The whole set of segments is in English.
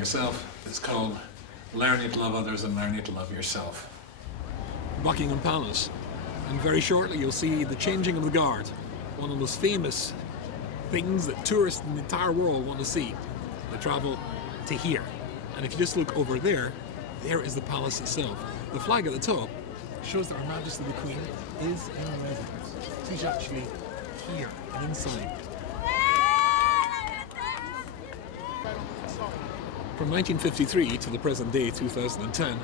yourself. It's called Learning to Love Others and Learning to Love Yourself. Buckingham Palace, and very shortly you'll see the changing of the guard, one of the most famous things that tourists in the entire world want to see. They travel to here, and if you just look over there, there is the palace itself. The flag at the top shows that Her Majesty the Queen is in residence. She's actually here and inside. From 1953 to the present day, 2010,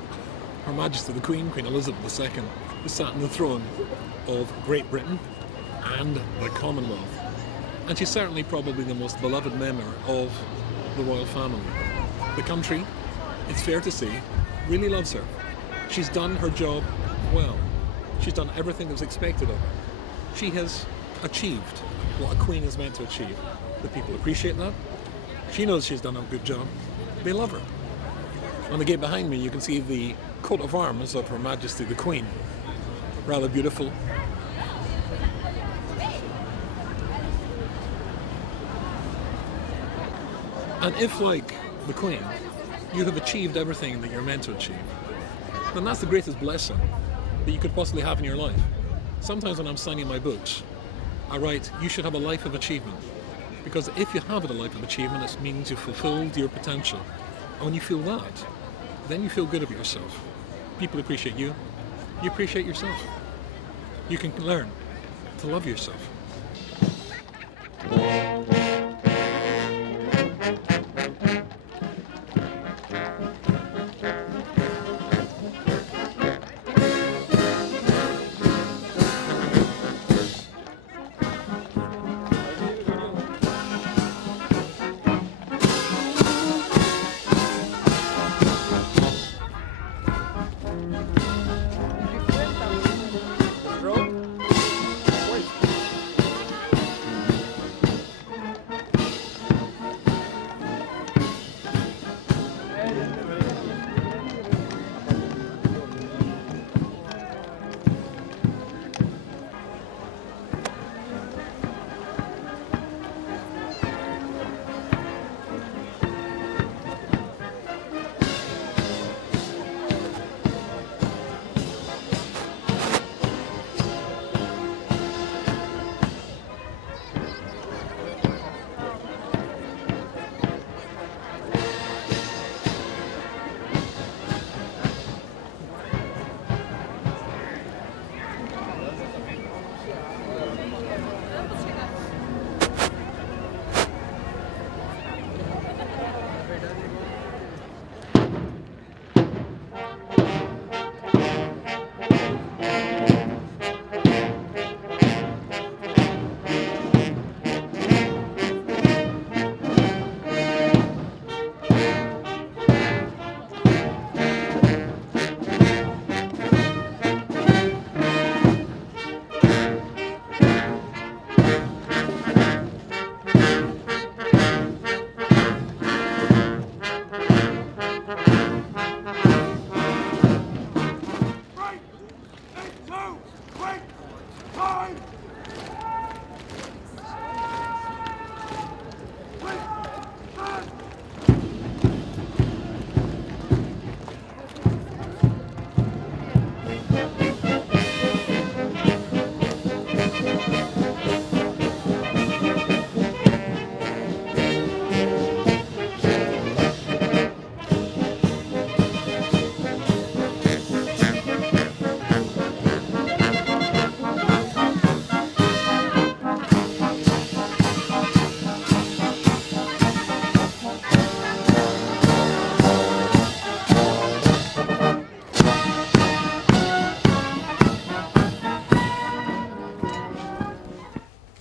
Her Majesty the Queen, Queen Elizabeth II, is sat on the throne of Great Britain and the Commonwealth. And she's certainly probably the most beloved member of the royal family. The country, it's fair to say, really loves her. She's done her job well. She's done everything that was expected of her. She has achieved what a queen is meant to achieve. The people appreciate that. She knows she's done a good job. They love her. On the gate behind me you can see the coat of arms of Her Majesty the Queen. Rather beautiful. And if, like the Queen, you have achieved everything that you're meant to achieve, then that's the greatest blessing that you could possibly have in your life. Sometimes when I'm signing my books, I write, you should have a life of achievement. Because if you have a life of achievement, it means you've fulfilled your potential. And when you feel that, then you feel good about yourself. People appreciate you. You appreciate yourself. You can learn to love yourself.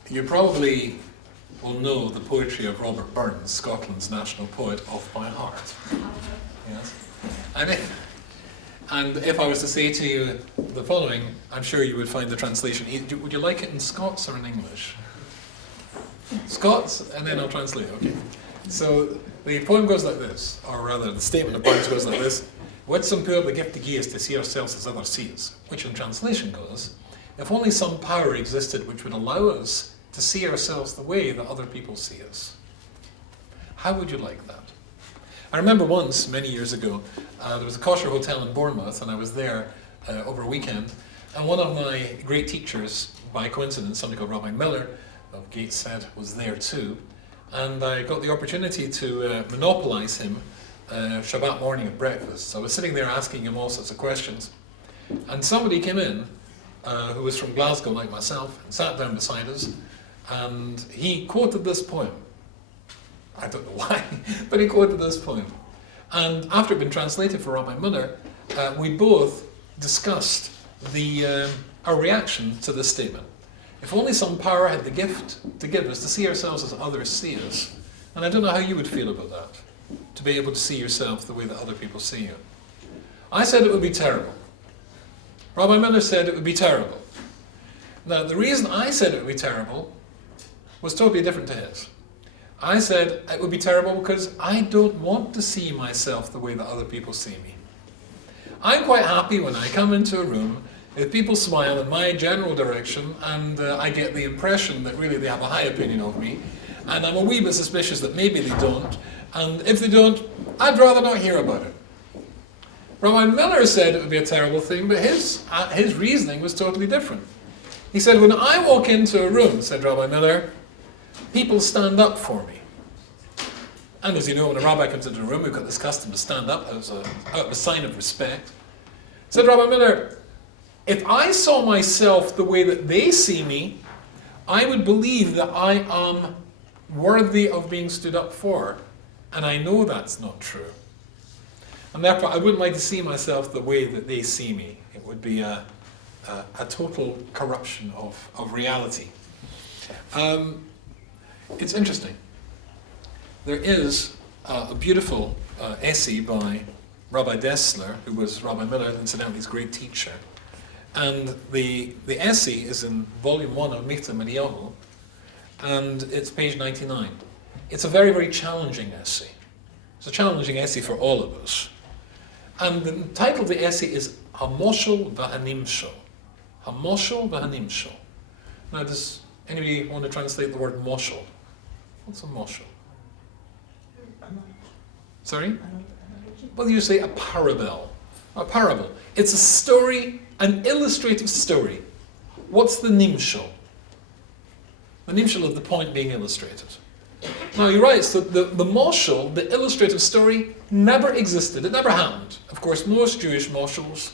You probably will know the poetry of Robert Burns, Scotland's national poet, off by heart. Yes? And if I was to say to you the following, I'm sure you would find the translation. Would you like it in Scots or in English? Scots, and then I'll translate, okay. So the poem goes like this, or rather the statement of Burns goes like this. Wad some poor the gift to gie us to see ourselves as others see us, which in translation goes, if only some power existed which would allow us to see ourselves the way that other people see us. How would you like that? I remember once, many years ago, there was a kosher hotel in Bournemouth, and I was there over a weekend, and one of my great teachers, by coincidence, somebody called Rabbi Miller of Gateshead, was there too, and I got the opportunity to monopolize him Shabbat morning at breakfast. So I was sitting there asking him all sorts of questions, and somebody came in who was from Glasgow like myself, and sat down beside us, and he quoted this poem. I don't know why, but he quoted this poem. And after it had been translated for Rabbi Miller, we both discussed our reaction to this statement. If only some power had the gift to give us to see ourselves as others see us. And I don't know how you would feel about that, to be able to see yourself the way that other people see you. I said it would be terrible. Rabbi Miller said it would be terrible. Now, the reason I said it would be terrible was totally different to his. I said it would be terrible because I don't want to see myself the way that other people see me. I'm quite happy when I come into a room if people smile in my general direction and I get the impression that really they have a high opinion of me, and I'm a wee bit suspicious that maybe they don't, and if they don't, I'd rather not hear about it. Rabbi Miller said it would be a terrible thing, but his reasoning was totally different. He said, when I walk into a room, said Rabbi Miller, people stand up for me. And as you know, when a rabbi comes into a room, we've got this custom to stand up as a sign of respect. Said Rabbi Miller, if I saw myself the way that they see me, I would believe that I am worthy of being stood up for. And I know that's not true. And therefore, I wouldn't like to see myself the way that they see me. It would be a total corruption of reality. It's interesting. There is a beautiful essay by Rabbi Dessler, who was Rabbi Miller, incidentally, his great teacher. And the essay is in volume 1 of Michta Mediahu, and it's page 99. It's a very, very challenging essay. It's a challenging essay for all of us. And the title of the essay is Hamoshel v'hanimshel. Hamoshel v'hanimshel. Now, does anybody want to translate the word moshel? What's a moshel? Sorry? Well, you say a parable. A parable. It's a story, an illustrative story. What's the nimshel? The nimshel is the point being illustrated. Now he writes that the moshel, the illustrative story, never existed. It never happened. Of course, most Jewish moshels,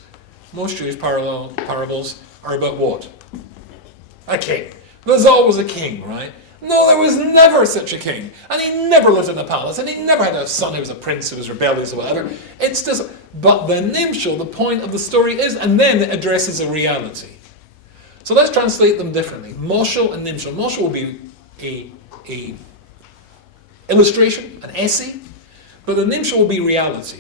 most Jewish parables are about what? A king. There's always a king, right? No, there was never such a king. And he never lived in a palace. And he never had a son who was a prince who was rebellious or whatever. It's just, but the nimshel, the point of the story is, and then it addresses a reality. So let's translate them differently. Moshel and nimshel. Moshel will be a illustration, an essay, but the nimshel will be reality.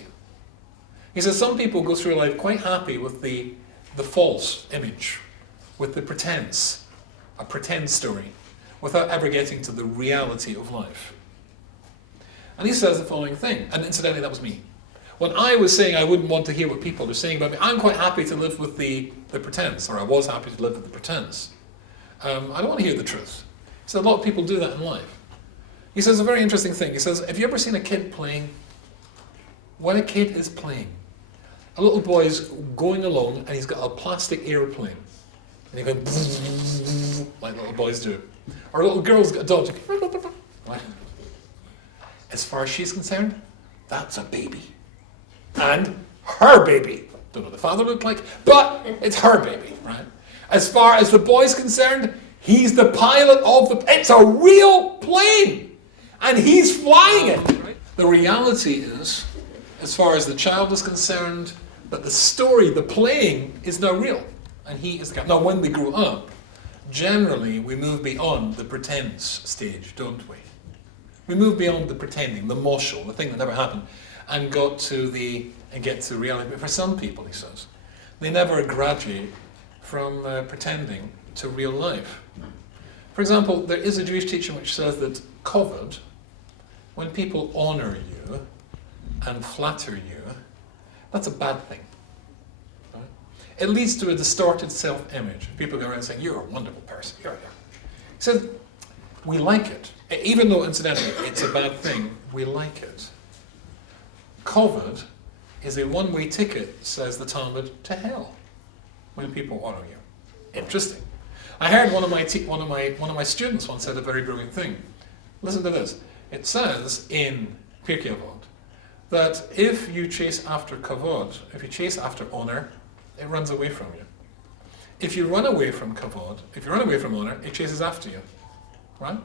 He says some people go through life quite happy with the false image, with the pretense, a pretend story, without ever getting to the reality of life. And he says the following thing, and incidentally that was me. When I was saying I wouldn't want to hear what people are saying about me, I'm quite happy to live with the pretense, or I was happy to live with the pretense. I don't want to hear the truth. He said a lot of people do that in life. He says a very interesting thing. He says, have you ever seen a kid playing? When a kid is playing, a little boy's going along and he's got a plastic airplane. And he goes, like little boys do. Or a little girl's got a dog. As far as she's concerned, that's a baby. And her baby. Don't know what the father looked like, but it's her baby, right? As far as the boy's concerned, he's the pilot of it's a real plane. And he's flying it. Right? The reality is, as far as the child is concerned, that the story, the playing, is now real. And he is the captain. Now, when they grow up, generally we move beyond the pretense stage, don't we? We move beyond the pretending, the moshel, the thing that never happened, and get to reality. But for some people, he says, they never graduate from pretending to real life. For example, there is a Jewish teaching which says that kavod, when people honor you and flatter you, that's a bad thing. Right? It leads to a distorted self-image. People go around saying, you're a wonderful person. He says, we like it. Even though, incidentally, it's a bad thing, we like it. Kavod is a one-way ticket, says the Talmud, to hell when people honor you. Interesting. I heard one of my students once said a very brilliant thing. Listen to this. It says in Pirkei Avot that if you chase after kavod, if you chase after honor, it runs away from you. If you run away from kavod, if you run away from honor, it chases after you. Right?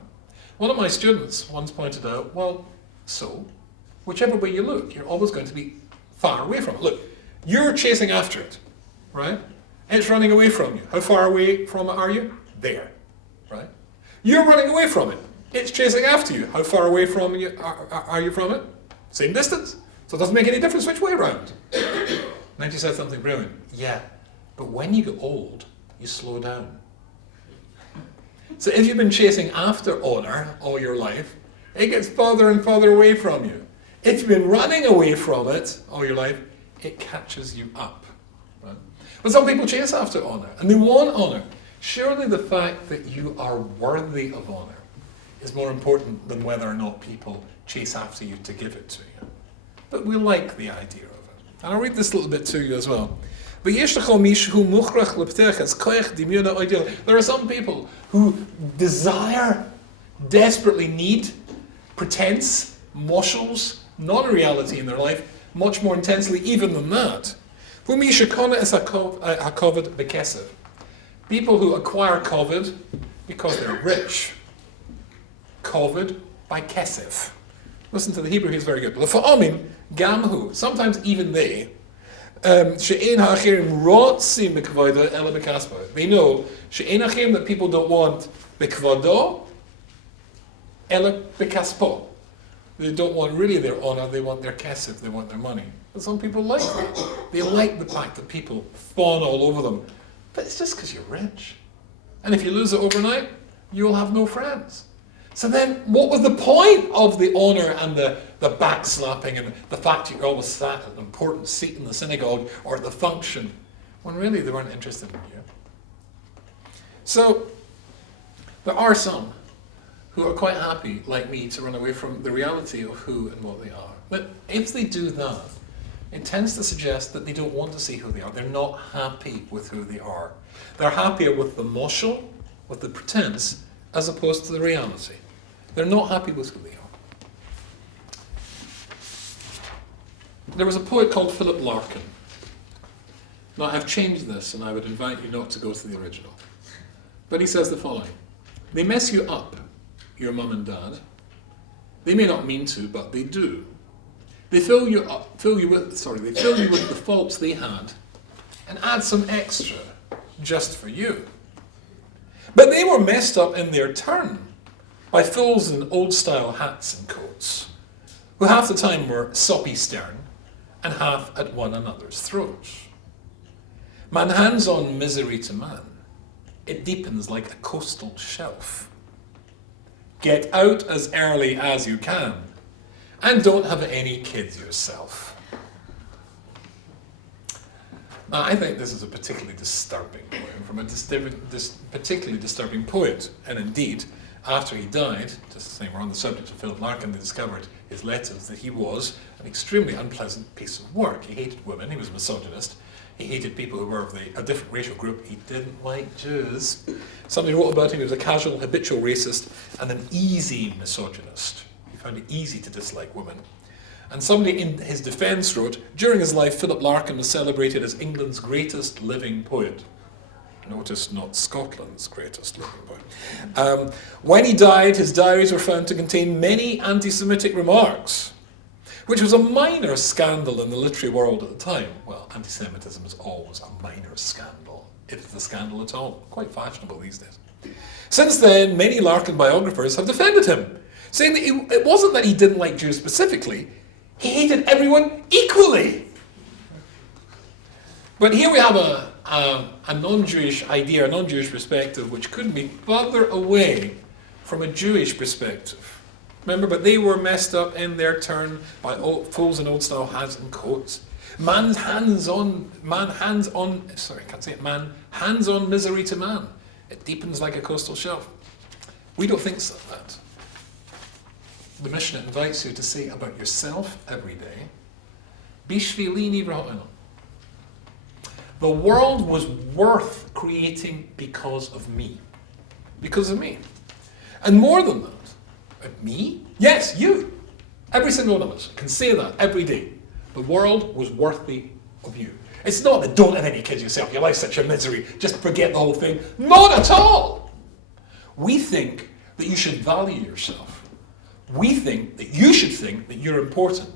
One of my students once pointed out, well, so, whichever way you look, you're always going to be far away from it. Look, you're chasing after it, right? It's running away from you. How far away from it are you? There, right? You're running away from it. It's chasing after you. How far away from you are you from it? Same distance. So it doesn't make any difference which way around. Then she said something brilliant. Yeah, but when you get old, you slow down. So if you've been chasing after honor all your life, it gets further and further away from you. If you've been running away from it all your life, it catches you up. Right? But some people chase after honor, and they want honor. Surely the fact that you are worthy of honor is more important than whether or not people chase after you to give it to you. But we like the idea of it. And I'll read this a little bit to you as well. There are some people who desire, desperately need, pretense, moshels, non-reality in their life, much more intensely even than that. People who acquire kavod because they're rich. Kavod by kesef. Listen to the Hebrew, he's very good. Gamhu, sometimes even they, they know that people don't want bekvado, ela bekaspo. They don't want really their honor, they want their kesef, they want their money. But some people like that. They like the fact that people fawn all over them. But it's just because you're rich. And if you lose it overnight, you'll have no friends. So then, what was the point of the honor and the backslapping and the fact you always sat at an important seat in the synagogue or at the function, when really they weren't interested in you? So, there are some who are quite happy, like me, to run away from the reality of who and what they are. But if they do that, it tends to suggest that they don't want to see who they are. They're not happy with who they are. They're happier with the moshel, with the pretense, as opposed to the reality. They're not happy with who they are. There was a poet called Philip Larkin. Now I've changed this and I would invite you not to go to the original. But he says the following. They mess you up, your mum and dad. They may not mean to, but they do. They fill you with the faults they had and add some extra just for you. But they were messed up in their turn by fools in old-style hats and coats, who half the time were soppy stern and half at one another's throats. Man hands on misery to man, it deepens like a coastal shelf. Get out as early as you can, and don't have any kids yourself. Now, I think this is a particularly disturbing poem from a particularly disturbing poet, and indeed, after he died, just the same, we're on the subject of Philip Larkin, they discovered his letters that he was an extremely unpleasant piece of work. He hated women, he was a misogynist, he hated people who were of a different racial group, he didn't like Jews. Somebody wrote about him, he was a casual, habitual racist, and an easy misogynist. He found it easy to dislike women. And somebody in his defence wrote, during his life, Philip Larkin was celebrated as England's greatest living poet. Notice not Scotland's greatest living poet. When he died, his diaries were found to contain many anti-Semitic remarks, which was a minor scandal in the literary world at the time. Well, anti-Semitism is always a minor scandal, if it's a scandal at all. Quite fashionable these days. Since then, many Larkin biographers have defended him, saying that it wasn't that he didn't like Jews specifically, he hated everyone equally. But here we have a non-Jewish idea, a non-Jewish perspective, which couldn't be further away from a Jewish perspective. Remember, but they were messed up in their turn by fools in old-style hats and coats. Man hands on misery to man. It deepens like a coastal shelf. We don't think so, that. The Mishnah invites you to say about yourself every day, Bishvili nivra ha'olam. The world was worth creating because of me. Because of me. And more than that, me? Yes, you. Every single one of us can say that every day. The world was worthy of you. It's not that don't have any kids yourself, your life's such a misery, just forget the whole thing. Not at all! We think that you should value yourself. We think that you should think that you're important.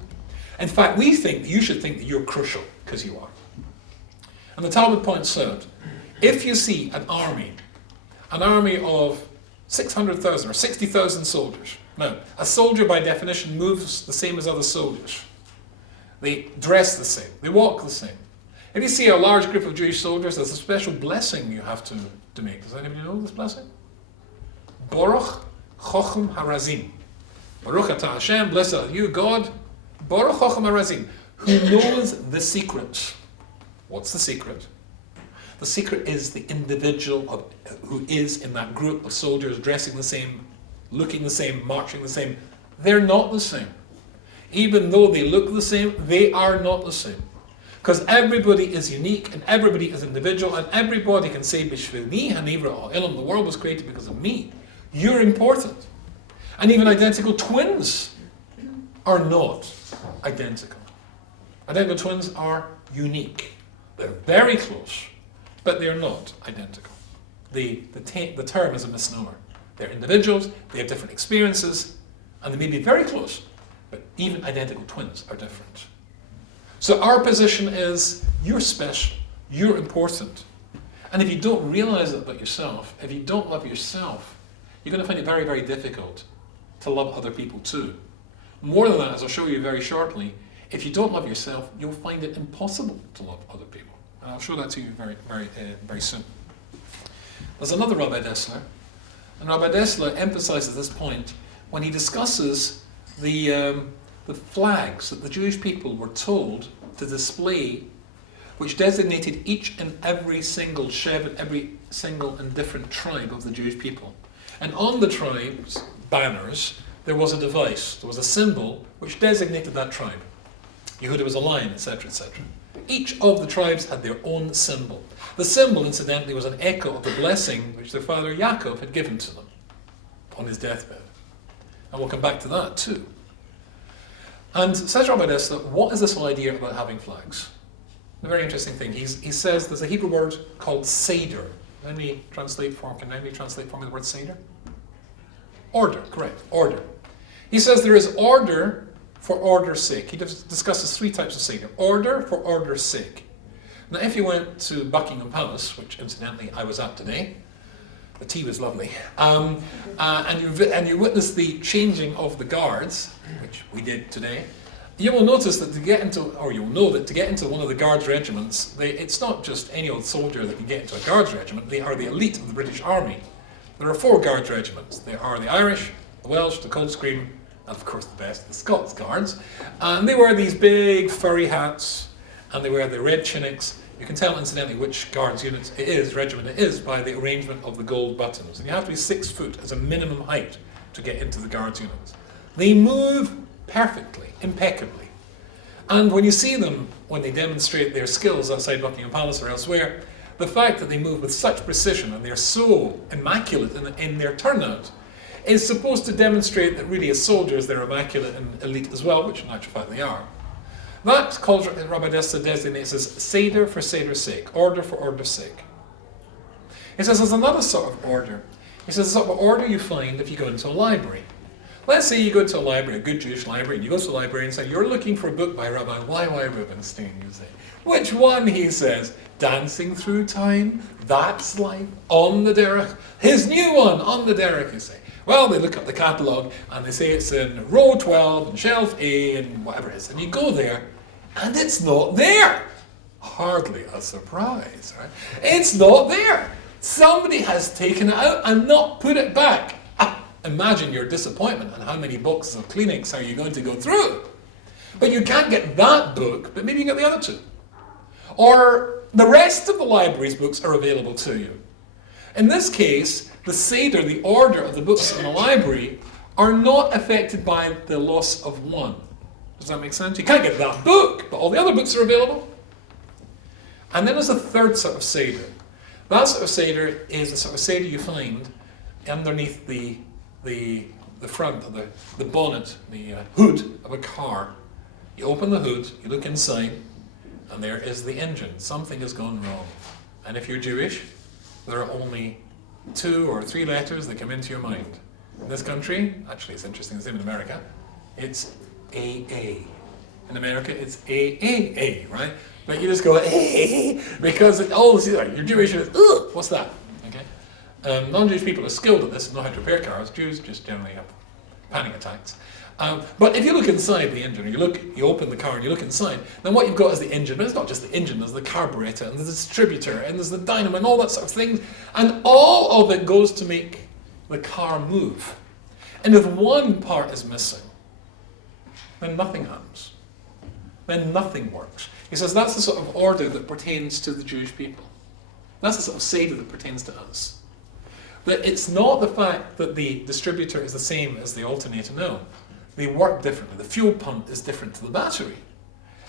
In fact, we think that you should think that you're crucial, because you are. And the Talmud points out, if you see an army of 600,000 or 60,000 soldiers. Now, a soldier by definition moves the same as other soldiers. They dress the same. They walk the same. If you see a large group of Jewish soldiers, there's a special blessing you have to make. Does anybody know this blessing? Baruch Chochem Harazim. Baruch atah Hashem, blessed are you, God. Baruch Chochem Harazim, who knows the secret. What's the secret? The secret is the individual who is in that group of soldiers dressing the same, looking the same, marching the same. They're not the same. Even though they look the same, they are not the same. Because everybody is unique and everybody is individual and everybody can say, Bishvili hanivra ha'olam, the world was created because of me. You're important. And even identical twins are not identical. Identical twins are unique. They're very close, but they're not identical. The term is a misnomer. They're individuals, they have different experiences, and they may be very close, but even identical twins are different. So our position is, you're special, you're important. And if you don't realize it about yourself, if you don't love yourself, you're going to find it very, very difficult to love other people too. More than that, as I'll show you very shortly, if you don't love yourself, you'll find it impossible to love other people. And I'll show that to you very soon. There's another Rabbi Dessler, and Rabbi Dessler emphasizes this point when he discusses the flags that the Jewish people were told to display, which designated each and every single shevet, every single and different tribe of the Jewish people. And on the tribes' banners, there was a device, there was a symbol which designated that tribe. Yehuda was a lion, etc., etc. Each of the tribes had their own symbol. The symbol, incidentally, was an echo of the blessing which their father Yaakov had given to them on his deathbed. And we'll come back to that too. And says Rabbi Dessler, what is this whole idea about having flags? A very interesting thing. He says there's a Hebrew word called seder. Can anybody translate for me the word seder? Order, correct, order. He says there is order for order's sake. He discusses three types of seder. Order for order's sake. Now if you went to Buckingham Palace, which incidentally I was at today, the tea was lovely, and you witnessed the changing of the guards, which we did today, you will notice that you'll know that to get into one of the guards regiments, it's not just any old soldier that can get into a guards regiment, they are the elite of the British Army. There are 4 guards regiments. They are the Irish, the Welsh, the Coldstream, and of course the best, the Scots Guards. And they wear these big furry hats, and they wear the red tunics. You can tell incidentally which guards regiment it is by the arrangement of the gold buttons. And you have to be 6 foot as a minimum height to get into the guards units. They move perfectly, impeccably. And when you see them, when they demonstrate their skills outside Buckingham Palace or elsewhere, the fact that they move with such precision and they're so immaculate in their turnout is supposed to demonstrate that really as soldiers they're immaculate and elite as well, which in actual fact they are. That Rabbi Dessler designates as seder for seder's sake, order for order's sake. He says there's another sort of order. He says the sort of order you find if you go into a library. Let's say you go to a library, a good Jewish library, and you go to the library and say, you're looking for a book by Rabbi YY Rubinstein, you say. Which one, he says? Dancing Through Time, That's Life, On the Derech. His new one, On the Derech, you say. Well, they look up the catalogue and they say it's in row 12 and shelf A and whatever it is. And you go there and it's not there. Hardly a surprise, right? It's not there. Somebody has taken it out and not put it back. Imagine your disappointment and how many boxes of Kleenex are you going to go through. But you can't get that book, but maybe you get the other 2. Or the rest of the library's books are available to you. In this case, the seder, the order of the books in the library, are not affected by the loss of one. Does that make sense? You can't get that book, but all the other books are available. And then there's a third sort of Seder. That sort of Seder is the sort of Seder you find underneath the front of the bonnet, the hood of a car. You open the hood, you look inside, and there is the engine. Something has gone wrong. And if you're Jewish, there are only 2 or 3 letters that come into your mind. In this country, actually it's interesting, the same in America, it's AA. In America, it's AAA, right? But you just go, AA, because it always, you're Jewish, and it's, ugh, what's that? Okay? Non-Jewish people are skilled at this and know how to repair cars. Jews just generally have panic attacks. But if you look inside the engine, or you open the car and you look inside, then what you've got is the engine. But it's not just the engine, there's the carburetor, and there's the distributor, and there's the dynamo, and all that sort of thing. And all of it goes to make the car move. And if one part is missing, then nothing happens. Then nothing works. He says that's the sort of order that pertains to the Jewish people. That's the sort of Seder that pertains to us. That it's not the fact that the distributor is the same as the alternator, no. They work differently. The fuel pump is different to the battery.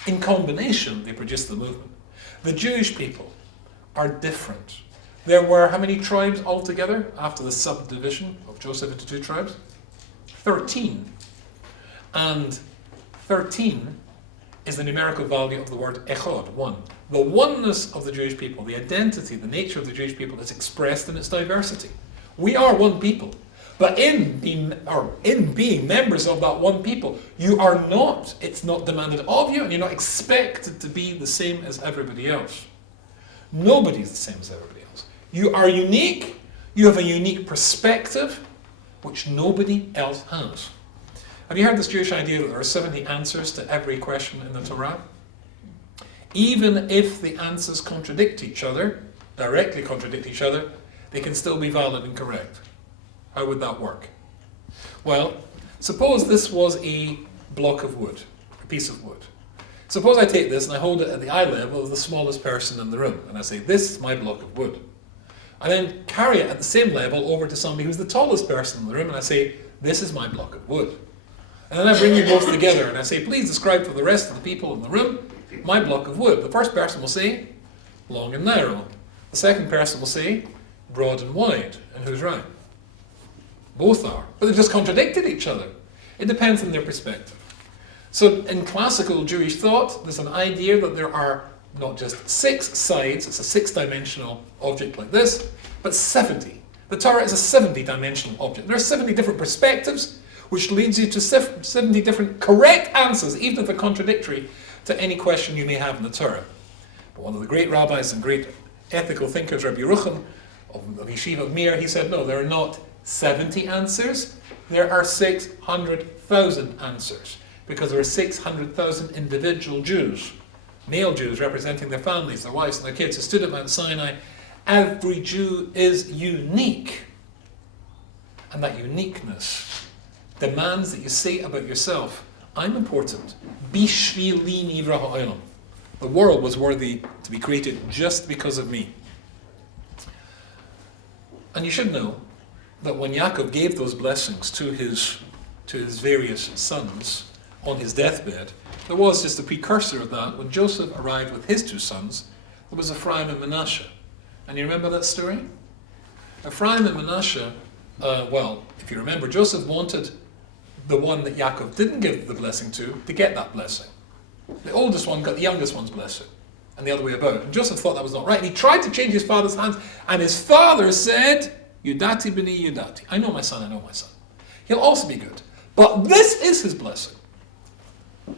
In combination, they produce the movement. The Jewish people are different. There were how many tribes altogether after the subdivision of Joseph into 2 tribes? 13. And 13 is the numerical value of the word echad, 1. The oneness of the Jewish people, the identity, the nature of the Jewish people is expressed in its diversity. We are one people. But in being members of that one people, you are not, it's not demanded of you, and you're not expected to be the same as everybody else. Nobody's the same as everybody else. You are unique, you have a unique perspective, which nobody else has. Have you heard this Jewish idea that there are 70 answers to every question in the Torah? Even if the answers contradict each other, directly contradict each other, they can still be valid and correct. How would that work? Well, suppose this was a block of wood, a piece of wood. Suppose I take this and I hold it at the eye level of the smallest person in the room, and I say, this is my block of wood. I then carry it at the same level over to somebody who's the tallest person in the room, and I say, this is my block of wood. And then I bring you both together and I say, please describe for the rest of the people in the room my block of wood. The first person will say, long and narrow. The second person will say, broad and wide. And who's right? Both are. But they've just contradicted each other. It depends on their perspective. So in classical Jewish thought, there's an idea that there are not just 6 sides, it's a 6-dimensional object like this, but 70. The Torah is a 70-dimensional object. There are 70 different perspectives, which leads you to 70 different correct answers, even if they're contradictory to any question you may have in the Torah. But one of the great rabbis and great ethical thinkers, Rabbi Yerucham of Yeshiva of Mir, he said, no, there are not 70 answers, there are 600,000 answers, because there are 600,000 individual Jews, male Jews representing their families, their wives and their kids, who stood at Mount Sinai. Every Jew is unique, and that uniqueness demands that you say about yourself, I'm important. Bishvili nivra ha'olam. The world was worthy to be created just because of me. And you should know that when Yaakov gave those blessings to his various sons on his deathbed, there was just a precursor of that. When Joseph arrived with his 2 sons, there was Ephraim and Manasseh. And you remember that story? Ephraim and Manasseh, well, if you remember, Joseph wanted the one that Yaakov didn't give the blessing to get that blessing. The oldest one got the youngest one's blessing, and the other way about. And Joseph thought that was not right, and he tried to change his father's hands, and his father said, Yudati b'ni Yudati. I know my son, I know my son. He'll also be good. But this is his blessing.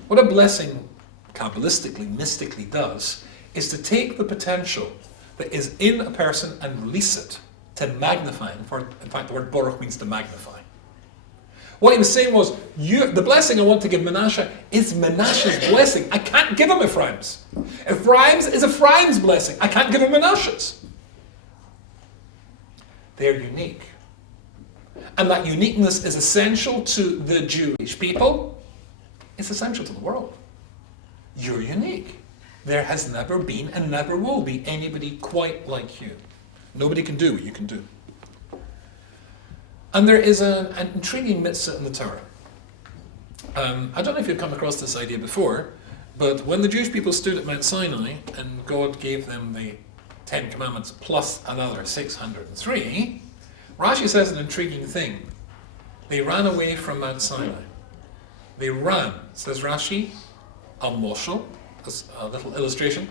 What a blessing, Kabbalistically, mystically does, is to take the potential that is in a person and release it, to magnify. In fact, the word Baruch means to magnify. What he was saying was, the blessing I want to give Manasseh is Manasseh's blessing. I can't give him Ephraim's. Ephraim's is Ephraim's blessing. I can't give him Manasseh's. They're unique. And that uniqueness is essential to the Jewish people. It's essential to the world. You're unique. There has never been and never will be anybody quite like you. Nobody can do what you can do. And there is an intriguing mitzvah in the Torah. I don't know if you've come across this idea before, but when the Jewish people stood at Mount Sinai and God gave them the 10 Commandments plus another 603, Rashi says an intriguing thing. They ran away from Mount Sinai. They ran, says Rashi, a moshel, a little illustration,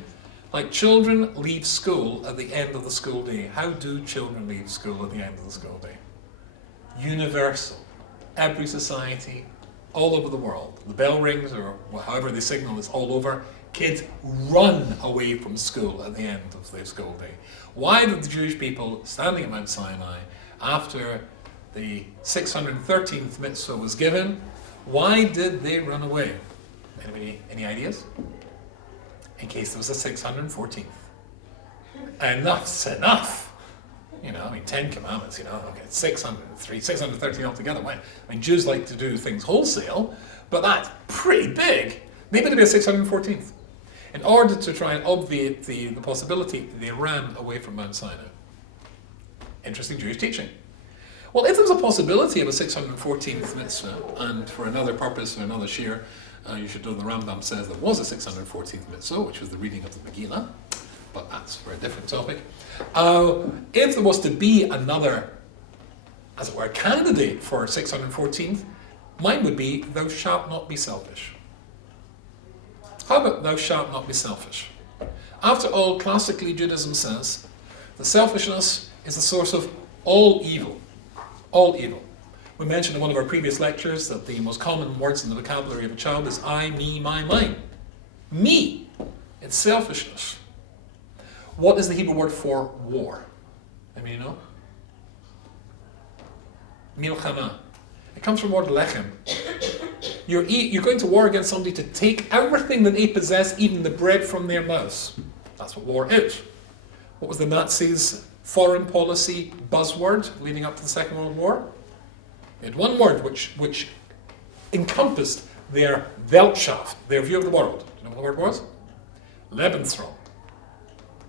like children leave school at the end of the school day. How do children leave school at the end of the school day? Universal. Every society, all over the world. The bell rings, or however they signal, it's all over. Kids run away from school at the end of their school day. Why did the Jewish people standing at Mount Sinai after the 613th mitzvah was given, why did they run away? Anybody, any ideas? In case there was a 614th. Enough's enough. You know, 10 commandments, okay, 603, 613 altogether. Jews like to do things wholesale, but that's pretty big. Maybe there'll be a 614th. In order to try and obviate the possibility, they ran away from Mount Sinai. Interesting Jewish teaching. Well, if there's a possibility of a 614th mitzvah, and for another purpose or another shir, you should know the Rambam says there was a 614th mitzvah, which was the reading of the Megillah, but that's for a different topic. If there was to be another, as it were, candidate for 614th, mine would be, thou shalt not be selfish. How about thou shalt not be selfish? After all, classically Judaism says that selfishness is the source of all evil. All evil. We mentioned in one of our previous lectures that the most common words in the vocabulary of a child is I, me, my, mine. Me. It's selfishness. What is the Hebrew word for war? Anybody know? Milchama. It comes from the word lechem. You're going to war against somebody to take everything that they possess, even the bread from their mouths. That's what war is. What was the Nazis' foreign policy buzzword leading up to the Second World War? They had one word which encompassed their Weltschaft, their view of the world. Do you know what the word was? Lebensraum.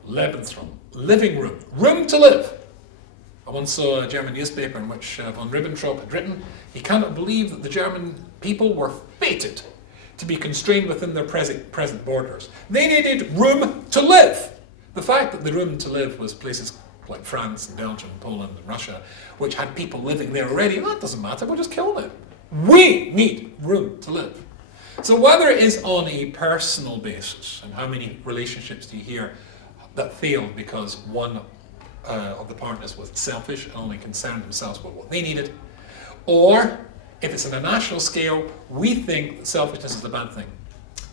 Lebensraum. Living room. Room to live. I once saw a German newspaper in which von Ribbentrop had written, he cannot believe that the German people were fated to be constrained within their present borders. They needed room to live. The fact that the room to live was places like France and Belgium, Poland and Russia, which had people living there already, that doesn't matter, we'll just kill them. We need room to live. So whether it is on a personal basis, and how many relationships do you hear that failed because one of the partners was selfish and only concerned themselves with what they needed, or if it's on a national scale, we think that selfishness is a bad thing.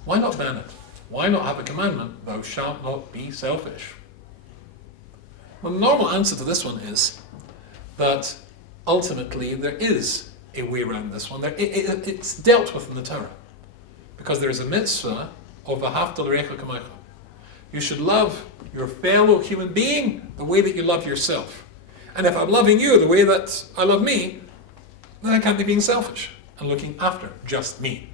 Why not ban it? Why not have a commandment, thou shalt not be selfish? Well, the normal answer to this one is that ultimately there is a way around this one. It's dealt with in the Torah. Because there is a mitzvah of v'ahavta l'recha kamocha. You should love your fellow human being the way that you love yourself. And if I'm loving you the way that I love me, then I can't be being selfish and looking after just me.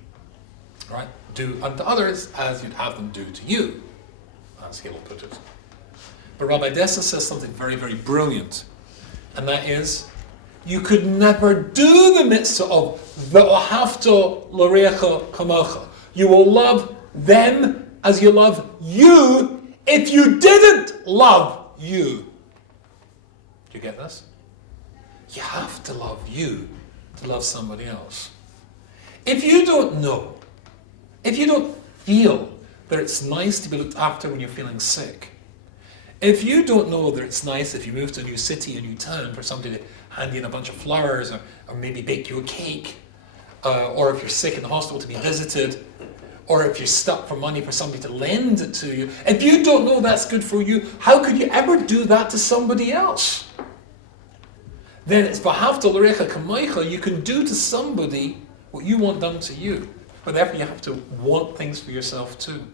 Right? Do unto others as you'd have them do to you, as Hillel put it. But Rabbi Dessa says something very, very brilliant, and that is, you could never do the mitzvah of v'ahavta l'recha kamocha. You will love them as you love you if you didn't love you. Do you get this? You have to love you to love somebody else. If you don't know, if you don't feel that it's nice to be looked after when you're feeling sick, if you don't know that it's nice if you move to a new city, a new town, for somebody to hand you in a bunch of flowers or maybe bake you a cake, or if you're sick in the hospital to be visited, or if you're stuck for money for somebody to lend it to you, if you don't know that's good for you, how could you ever do that to somebody else? Then it's v'ahavta l'recha kamocha. You can do to somebody what you want done to you, but therefore you have to want things for yourself too.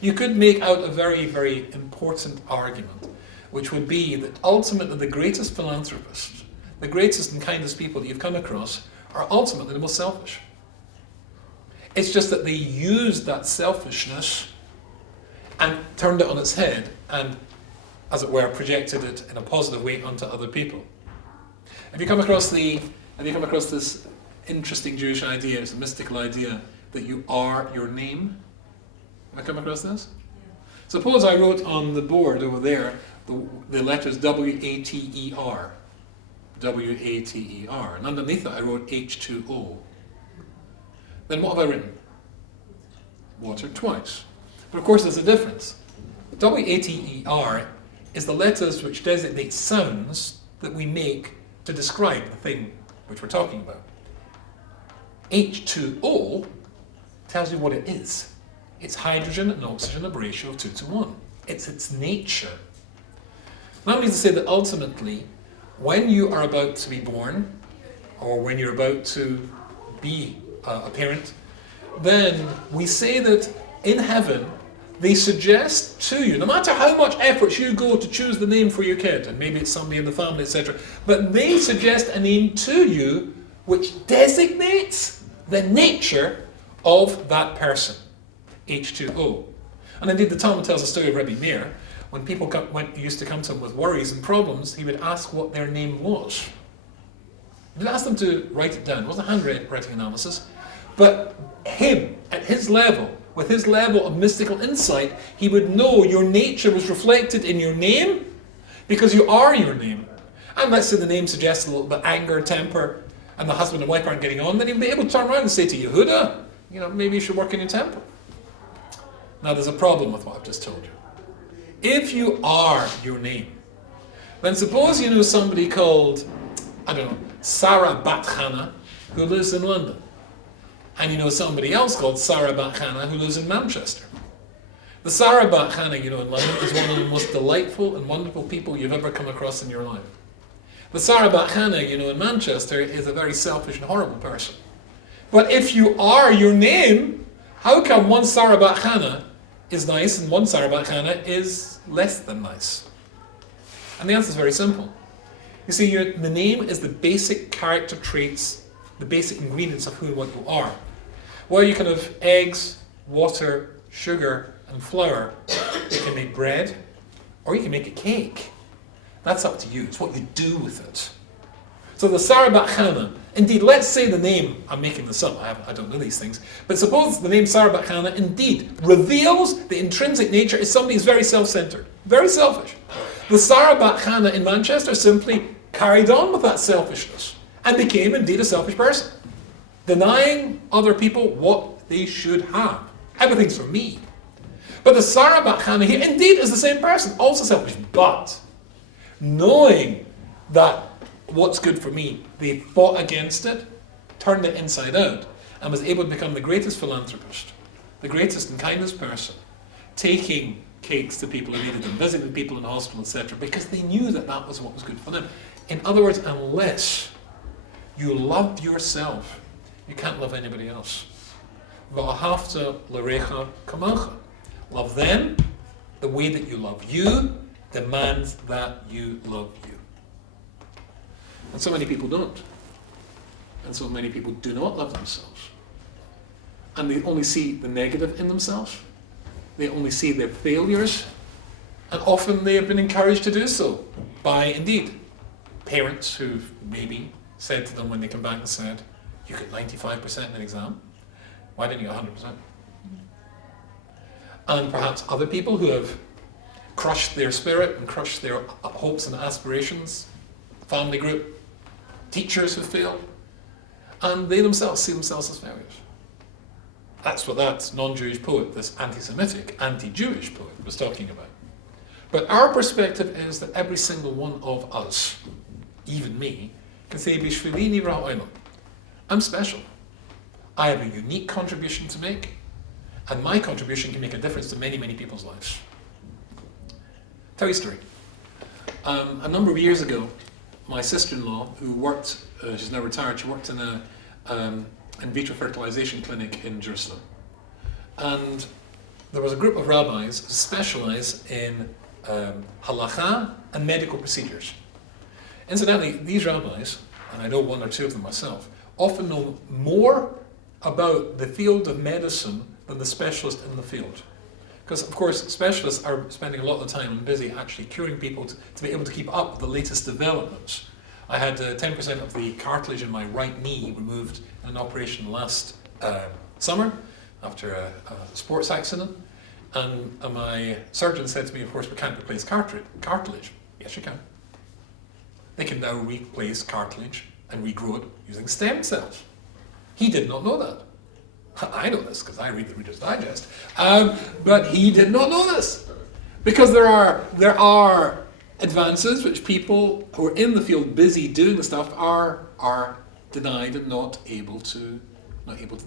You could make out a very, very important argument, which would be that ultimately the greatest philanthropists, the greatest and kindest people that you've come across, are ultimately the most selfish. It's just that they used that selfishness and turned it on its head and, as it were, projected it in a positive way onto other people. Have you come across this interesting Jewish idea, it's a mystical idea, that you are your name. Have I come across this? Suppose I wrote on the board over there the letters W-A-T-E-R. W-A-T-E-R. And underneath it I wrote H2O. Then what have I written? Water twice. But of course there's a difference. W-A-T-E-R is the letters which designate sounds that we make to describe the thing which we're talking about. H2O tells you what it is. It's hydrogen and oxygen of a ratio of 2 to 1. It's its nature. That means to say that ultimately, when you are about to be born, or when you're about to be a parent, then we say that in heaven, they suggest to you, no matter how much effort you go to choose the name for your kid, and maybe it's somebody in the family, etc., but they suggest a name to you which designates the nature of that person. H2O. And indeed the Talmud tells the story of Rabbi Meir. When people used to come to him with worries and problems, he would ask what their name was. He would ask them to write it down. It wasn't handwriting analysis. But him, at his level, with his level of mystical insight, he would know your nature was reflected in your name because you are your name. And let's say the name suggests a little bit anger, temper, and the husband and wife aren't getting on, then he'd be able to turn around and say to Yehuda, maybe you should work on your temper. Now there's a problem with what I've just told you. If you are your name, then suppose you know somebody called, Sarah Bat Hannah, who lives in London. And you know somebody else called Sarah Bat Hannah who lives in Manchester. The Sarah Bat Hannah you know in London is one of the most delightful and wonderful people you've ever come across in your life. The Sarah Bat Hannah you know in Manchester is a very selfish and horrible person. But if you are your name, how come one Sarah Bat Hannah is nice and one Sarah Bat Hannah is less than nice? And the answer is very simple. You see, the name is the basic character traits, the basic ingredients of who and what you are. Well, you can have eggs, water, sugar, and flour. You can make bread, or you can make a cake. That's up to you. It's what you do with it. So the Sarah Bat Hannah, indeed, let's say the name, I'm making this up, I don't know these things, but suppose the name Sarah Bat Hannah indeed reveals the intrinsic nature is somebody who's very self-centered, very selfish. The Sarah Bat Hannah in Manchester simply carried on with that selfishness and became indeed a selfish person, denying other people what they should have. Everything's for me. But the Sarah Bat Hannah here indeed is the same person, also selfish, but knowing that what's good for me, they fought against it, turned it inside out, and was able to become the greatest philanthropist, the greatest and kindest person, taking cakes to people who needed them, visiting people in the hospital, etc., because they knew that that was what was good for them. In other words, unless you love yourself, you can't love anybody else. V'ahavta l'recha kamocha. Love them the way that you love you demands that you love you. And so many people don't. And so many people do not love themselves. And they only see the negative in themselves. They only see their failures. And often they have been encouraged to do so by, indeed, parents who've maybe said to them when they come back and said, you got 95% in an exam. Why didn't you get 100%? And perhaps other people who have crushed their spirit and crushed their hopes and aspirations, family group, teachers who failed, and they themselves see themselves as failures. That's what that non-Jewish poet, this anti-Semitic, anti-Jewish poet, was talking about. But our perspective is that every single one of us, even me, can say, B'shvili nivra ha'olam. I'm special. I have a unique contribution to make, and my contribution can make a difference to many, many people's lives. Tell you a story. A number of years ago, my sister-in-law, who worked, she's now retired, she worked in a in vitro fertilization clinic in Jerusalem. And there was a group of rabbis who specialize in halacha and medical procedures. Incidentally, these rabbis, and I know one or two of them myself, often know more about the field of medicine than the specialist in the field. Because, of course, specialists are spending a lot of the time and busy actually curing people to be able to keep up with the latest developments. I had 10% of the cartilage in my right knee removed in an operation last summer after a sports accident. And my surgeon said to me, of course, we can't replace cartilage. Yes, you can. They can now replace cartilage and regrow it using stem cells. He did not know that. I know this because I read the Reader's Digest. But he did not know this. Because there are advances which people who are in the field busy doing the stuff are denied and not able to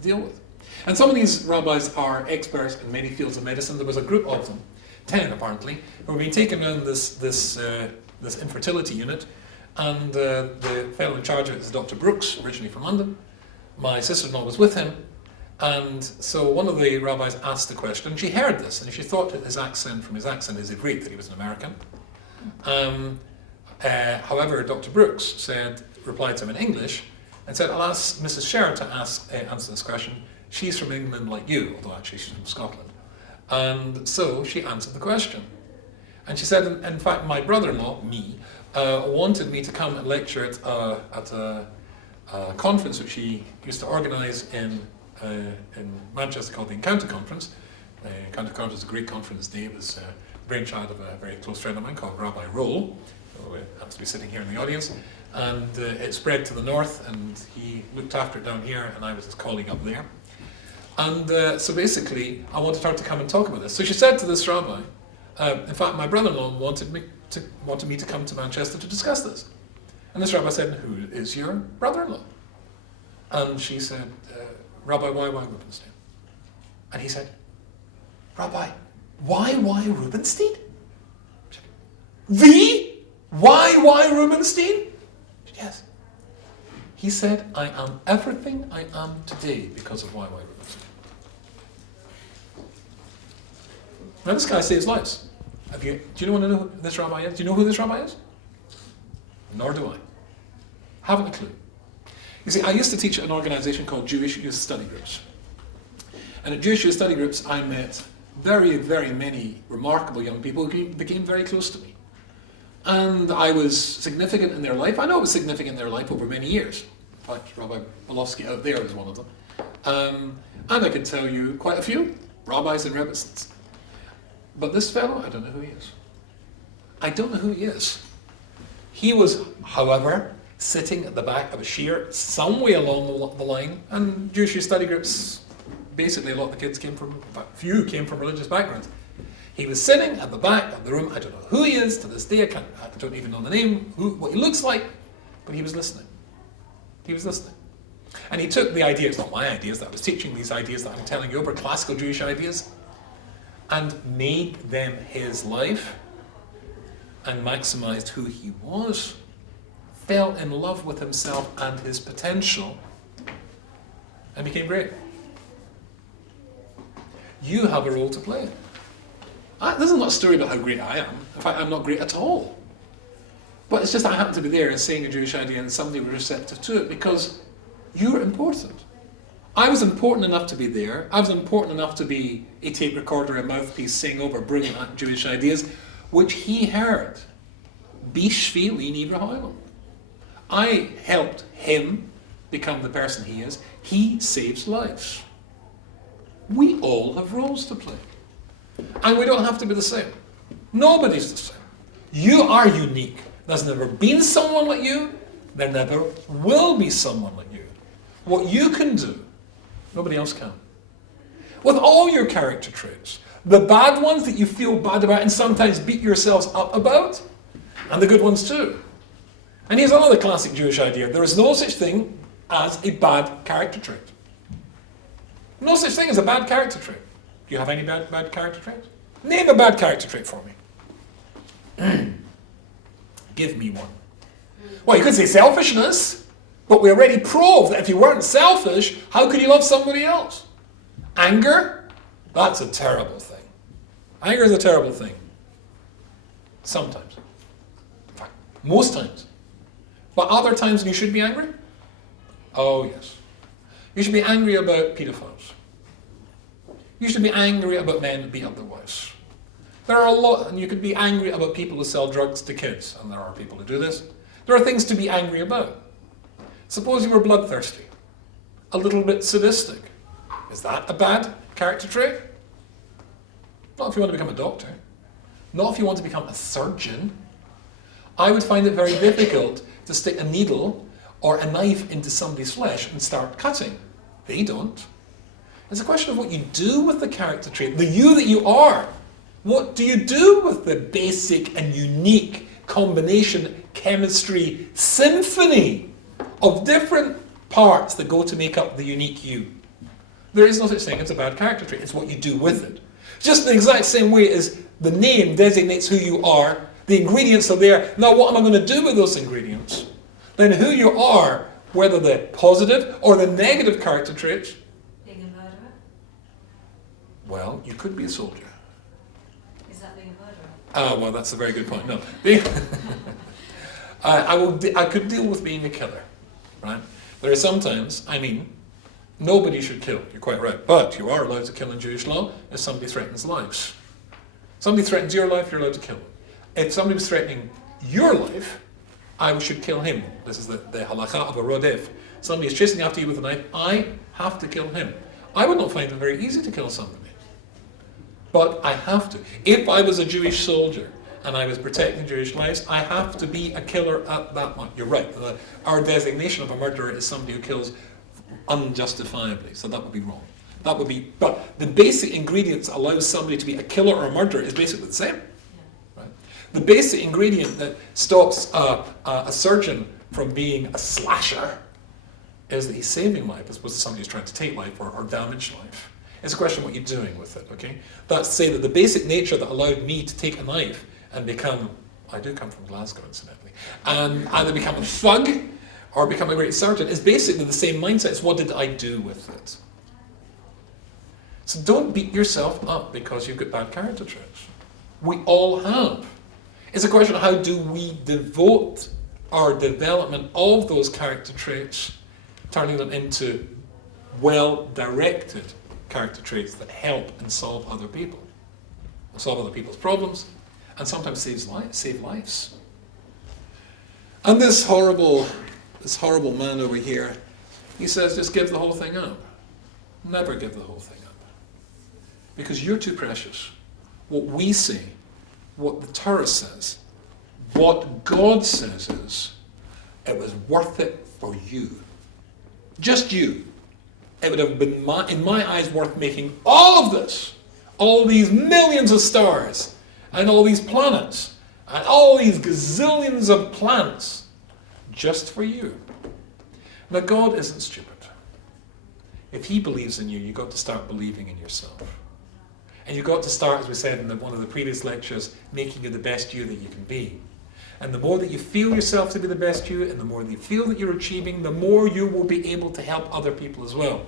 deal with. And some of these rabbis are experts in many fields of medicine. There was a group of them, 10 apparently, who were being taken around this infertility unit, and the fellow in charge of it is Dr. Brooks, originally from London. My sister-in-law was with him, and so one of the rabbis asked the question, and she heard this, and she thought that from his accent, his Ivrit, that he was an American. However, Dr. Brooks replied to him in English, and said, I'll ask Mrs. Sher to answer this question. She's from England like you, although actually she's from Scotland. And so she answered the question. And she said, in fact, my brother-in-law, me, wanted me to come and lecture at a conference which he used to organise in Manchester called the Encounter Conference. The Encounter Conference is a great conference day. It was a brainchild of a very close friend of mine called Rabbi Roll, who happens to be sitting here in the audience. And it spread to the north, and he looked after it down here, and I was his colleague up there. And so basically, I wanted her to come and talk about this. So she said to this rabbi, in fact, my brother-in-law wanted me to come to Manchester to discuss this. And this rabbi said, who is your brother-in-law? And she said, Rabbi YY Rubinstein. And he said, Rabbi YY Rubinstein? The YY Rubinstein? Yes. He said, I am everything I am today because of YY Rubinstein. Now this guy saves lives. Do you want to know who this rabbi is? Do you know who this rabbi is? Nor do I. Haven't a clue. You see, I used to teach at an organization called Jewish Youth Study Groups. And at Jewish Youth Study Groups, I met very, very many remarkable young people who became very close to me. And I was significant in their life. I know I was significant in their life over many years. In fact, Rabbi Bolofsky out there is one of them. And I could tell you quite a few rabbis and rebbesons. But this fellow, I don't know who he is. I don't know who he is. He was, however, sitting at the back of a shiur some way along the line, and Jewish study groups, basically a lot of the kids few came from religious backgrounds. He was sitting at the back of the room. I don't know who he is to this day. I don't even know the name, what he looks like, but he was listening. He was listening. And he took the ideas, not my ideas, that I was teaching, these ideas that I'm telling you over, classical Jewish ideas, and made them his life, and maximized who he was, fell in love with himself and his potential, and became great. You have a role to play. This is not a story about how great I am. In fact, I'm not great at all. But it's just that I happen to be there and saying a Jewish idea and somebody was receptive to it because you're important. I was important enough to be there. I was important enough to be a tape recorder, a mouthpiece, saying over brilliant Jewish ideas, which he heard. Bishvi Lini Vrahaylam. I helped him become the person he is. He saves lives. We all have roles to play. And we don't have to be the same. Nobody's the same. You are unique. There's never been someone like you. There never will be someone like you. What you can do, nobody else can. With all your character traits, the bad ones that you feel bad about and sometimes beat yourselves up about, and the good ones too. And here's another classic Jewish idea. There is no such thing as a bad character trait. No such thing as a bad character trait. Do you have any bad character traits? Name a bad character trait for me. Give me one. Well, you could say selfishness, but we already proved that if you weren't selfish, how could you love somebody else? Anger? That's a terrible thing. Anger is a terrible thing. Sometimes. In fact, most times. But other times when you should be angry? Oh, yes. You should be angry about pedophiles. You should be angry about men who beat up their wives. There are a lot, and you could be angry about people who sell drugs to kids, and there are people who do this. There are things to be angry about. Suppose you were bloodthirsty, a little bit sadistic. Is that a bad character trait? Not if you want to become a doctor. Not if you want to become a surgeon. I would find it very difficult to stick a needle or a knife into somebody's flesh and start cutting. They don't. It's a question of what you do with the character trait, the you that you are. What do you do with the basic and unique combination, chemistry, symphony of different parts that go to make up the unique you? There is no such thing as a bad character trait. It's what you do with it. Just the exact same way as the name designates who you are, the ingredients are there. Now what am I going to do with those ingredients? Then who you are, whether the positive or the negative character traits. Being a murderer? Well, you could be a soldier. Is that being a murderer? Ah, well, that's a very good point. No, I could deal with being a killer, right? There are sometimes, nobody should kill. You're quite right, but you are allowed to kill in Jewish law if somebody threatens lives. Somebody threatens your life, you're allowed to kill them. If somebody was threatening your life, I should kill him. This is the halakha of a rodef. Somebody is chasing after you with a knife, I have to kill him. I would not find it very easy to kill somebody. But I have to. If I was a Jewish soldier and I was protecting Jewish lives, I have to be a killer at that moment. You're right. Our designation of a murderer is somebody who kills unjustifiably. So that would be wrong. That would be, but the basic ingredients that allows somebody to be a killer or a murderer is basically the same. Right? The basic ingredient that stops a surgeon from being a slasher is that he's saving life as opposed to somebody who's trying to take life or damage life. It's a question of what you're doing with it, okay? That's to say that the basic nature that allowed me to take a knife and become, I do come from Glasgow incidentally, and either become a thug or become a great surgeon is basically the same mindset. It's what did I do with it? So don't beat yourself up because you've got bad character traits. We all have. It's a question of how do we devote our development of those character traits, turning them into well-directed character traits that help and solve other people, solve other people's problems, and sometimes save lives. And this horrible man over here, he says, just give the whole thing up. Never give the whole thing up. Because you're too precious. What we say, what the Torah says, what God says is, it was worth it for you. Just you. It would have been, in my eyes, worth making all of this, all these millions of stars, and all these planets, and all these gazillions of planets, just for you. Now, God isn't stupid. If He believes in you, you've got to start believing in yourself. And you've got to start, as we said in one of the previous lectures, making you the best you that you can be. And the more that you feel yourself to be the best you, and the more that you feel that you're achieving, the more you will be able to help other people as well.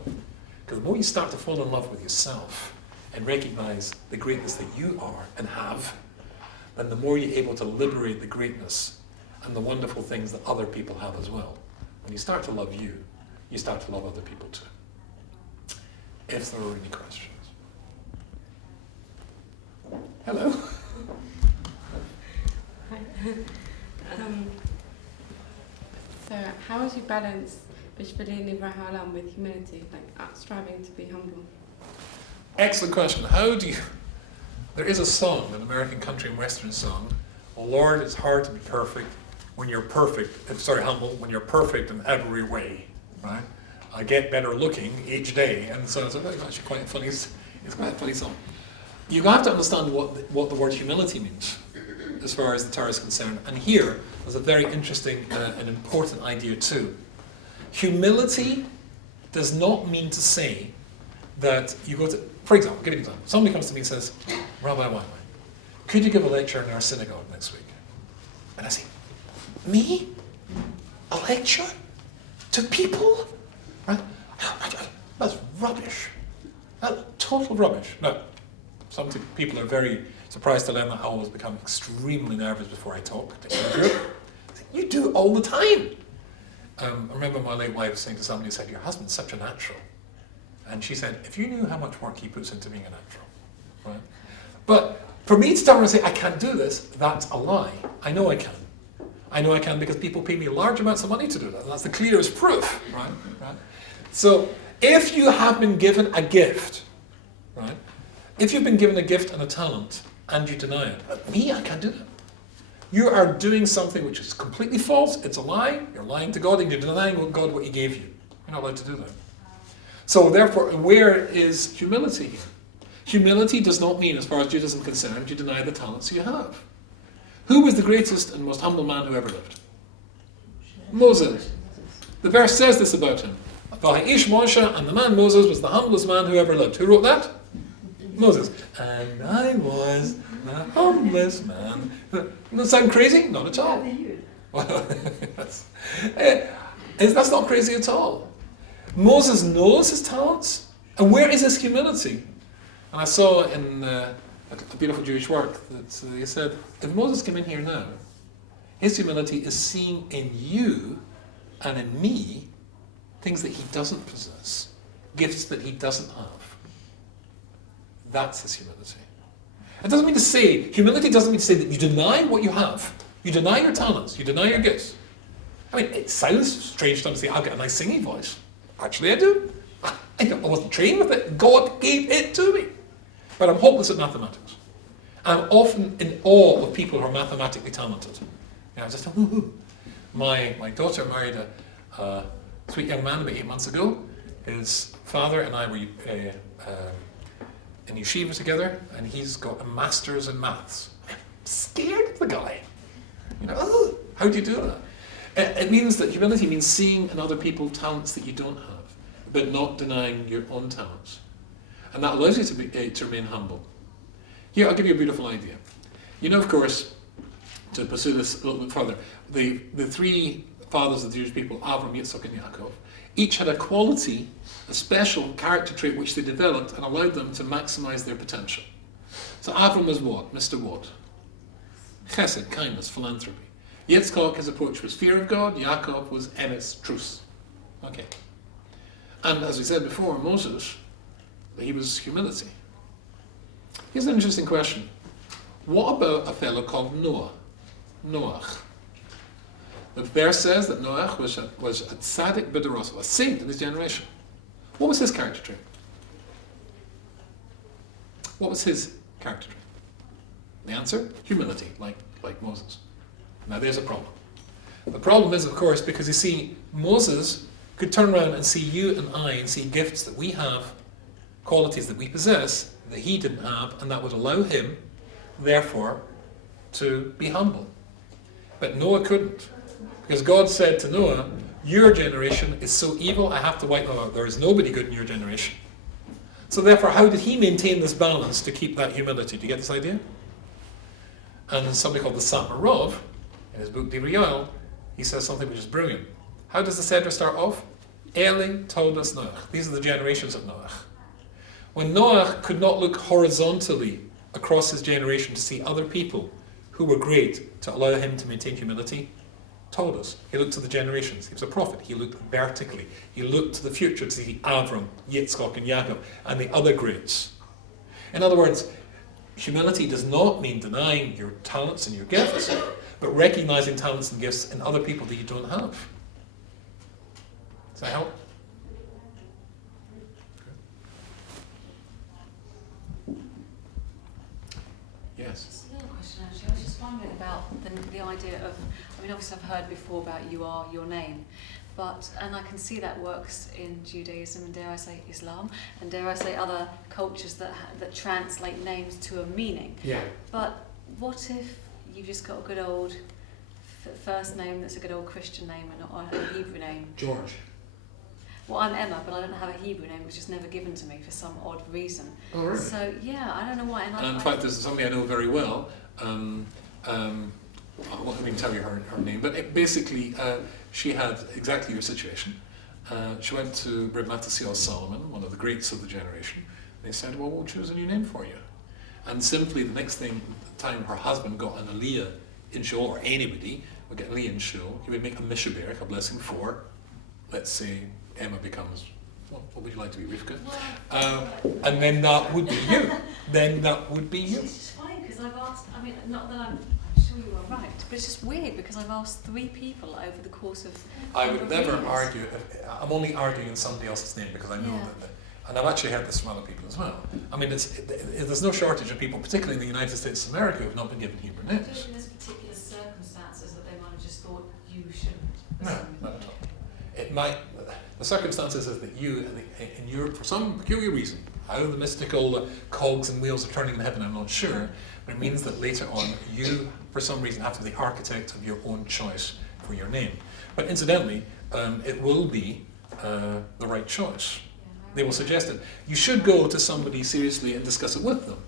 Because the more you start to fall in love with yourself and recognize the greatness that you are and have, then the more you're able to liberate the greatness and the wonderful things that other people have as well. When you start to love you, you start to love other people too. If there are any questions. Hello. Hi. So how would you balance Bishvalini Rahalam with humility, like striving to be humble? Excellent question. There is a song, an American country and western song, "Oh Lord, it's hard to be perfect when you're humble, when you're perfect in every way," right? I get better looking each day, and so it's actually quite a funny, it's quite a funny song. You have to understand what the word humility means, as far as the Torah is concerned. And here there's a very interesting and important idea too. Humility does not mean to say that you go to, for example, give you an example. Somebody comes to me and says, "Rabbi YY, could you give a lecture in our synagogue next week?" And I say, "Me? A lecture? To people? Right? That's rubbish. That's total rubbish." Now, some people are very surprised to learn that I always become extremely nervous before I talk to a group. You do it all the time. I remember my late wife saying to somebody who said, "Your husband's such a natural." And she said, "If you knew how much work he puts into being a natural." Right? But for me to tell her and say, "I can't do this," that's a lie. I know I can. I know I can because people pay me large amounts of money to do that. And that's the clearest proof, right? So if you have been given a gift, right? If you've been given a gift and a talent and you deny it, me, I can't do that. You are doing something which is completely false. It's a lie. You're lying to God and you're denying God what He gave you. You're not allowed to do that. So therefore, where is humility here? Humility does not mean, as far as Judaism is concerned, you deny the talents you have. Who was the greatest and most humble man who ever lived? Moses. The verse says this about him. Vaha'ish Moshe, and the man Moses was the humblest man who ever lived. Who wrote that? Moses. And I was the humblest man. Does that sound crazy? Not at all. That's not crazy at all. Moses knows his talents. And where is his humility? And I saw in a beautiful Jewish work that he said, if Moses came in here now, his humility is seeing in you and in me things that he doesn't possess, gifts that he doesn't have. That's his humility. It doesn't mean to say, humility doesn't mean to say that you deny what you have. You deny your talents. You deny your gifts. I mean, it sounds strange to say, I've got a nice singing voice. Actually, I do. I wasn't trained with it. God gave it to me. But I'm hopeless at mathematics. I'm often in awe of people who are mathematically talented. Just my daughter married a sweet young man about 8 months ago. His father and I were in yeshiva together, and he's got a master's in maths. I'm scared of the guy. How do you do that? It means that humility means seeing in other people talents that you don't have, but not denying your own talents. And that allows you to remain humble. Here, I'll give you a beautiful idea. Of course, to pursue this a little bit further, the three fathers of the Jewish people, Avram, Yitzchak, and Yaakov, each had a quality, a special character trait which they developed and allowed them to maximize their potential. So Avram was what? Mr. What? Chesed, kindness, philanthropy. Yitzchak, his approach was fear of God. Yaakov was emes, truth. Okay. And as we said before, Moses, he was humility. Here's an interesting question. What about a fellow called Noach? The verse says that Noach was a tzaddik b'doroso, a saint in his generation. What was his character trait? What was his character trait? The answer? Humility, like Moses. Now there's a problem. The problem is, of course, because you see, Moses could turn around and see you and I and see gifts that we have, qualities that we possess, that he didn't have, and that would allow him, therefore, to be humble. But Noah couldn't. Because God said to Noah, your generation is so evil, I have to wipe them out. There is nobody good in your generation. So therefore, how did he maintain this balance to keep that humility? Do you get this idea? And somebody called the Satmar Rav, in his book Divrei Yoel, he says something which is brilliant. How does the Seder start off? Eli Todas Noach. These are the generations of Noach. When Noach could not look horizontally across his generation to see other people who were great to allow him to maintain humility, told us. He looked to the generations. He was a prophet. He looked vertically. He looked to the future to see Avram, Yitzchak, and Yaakov, and the other greats. In other words, humility does not mean denying your talents and your gifts, but recognizing talents and gifts in other people that you don't have. Does that help? Yes. Just a little question, actually. I was just wondering about the idea of, obviously I've heard before about you are your name, and I can see that works in Judaism and dare I say Islam, and dare I say other cultures that translate names to a meaning. Yeah. But what if you've just got a good old first name that's a good old Christian name and not a Hebrew name? George. Well, I'm Emma, but I don't have a Hebrew name, which is never given to me for some odd reason. Oh, really? So, yeah, I don't know why. And in fact, there's somebody I know very well. I won't even tell you her name, but basically, she had exactly your situation. She went to Reb Matasiel Solomon, one of the greats of the generation. They said, well, we'll choose a new name for you. And simply the next time her husband got an aliyah in shul, or anybody would get an aliyah in shul, he would make a mishaberich, a blessing for, let's say, Emma becomes, what would you like to be, Rivka? And then that would be you. Then that would be you. It's just funny because I've asked, not that I'm sure sure you are right, but it's just weird because I've asked 3 people over the course of. I would never years. argue. I'm only arguing in somebody else's name because I know Yeah. that. And I've actually heard this from other people as well. I mean, there's no shortage of people, particularly in the United States of America, who have not been given Hebrew I don't names. think there's particular circumstances that they might have just thought you shouldn't. No, not at all. It might. The circumstances is that you, in your, for some peculiar reason, how the mystical cogs and wheels are turning in heaven, I'm not sure, but it means that later on, you, for some reason, have to be the architect of your own choice for your name. But incidentally, it will be the right choice. They will suggest it. You should go to somebody seriously and discuss it with them.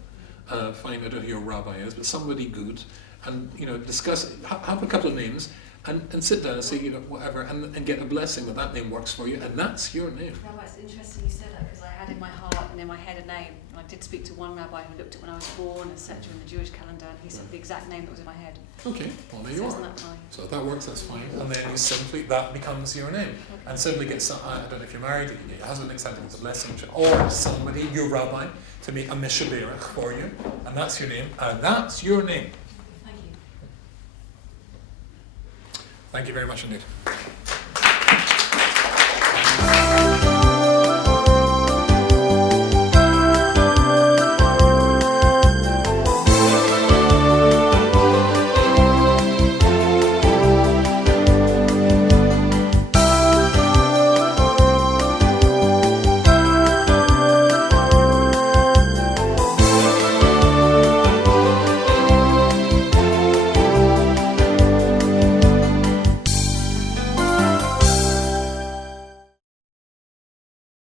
Find out who your rabbi is, but somebody good, and discuss. Have a couple of names, and sit down and say whatever, and get a blessing that name works for you, and that's your name. Rabbi, it's interesting you said that because I had in my heart and in my head a name. And I did speak to one rabbi who looked at when I was born, etc. in the Jewish calendar, and he said the exact name that was in my head. Okay, well there you So are. isn't that fine? So if that works, that's fine. And then you simply, that becomes your name. And simply get some, I don't know if you're married, you get your husband accepted as a blessing, or somebody, your rabbi, to make a mishaberach for you. And that's your name. And that's your name. Thank you. Thank you very much indeed.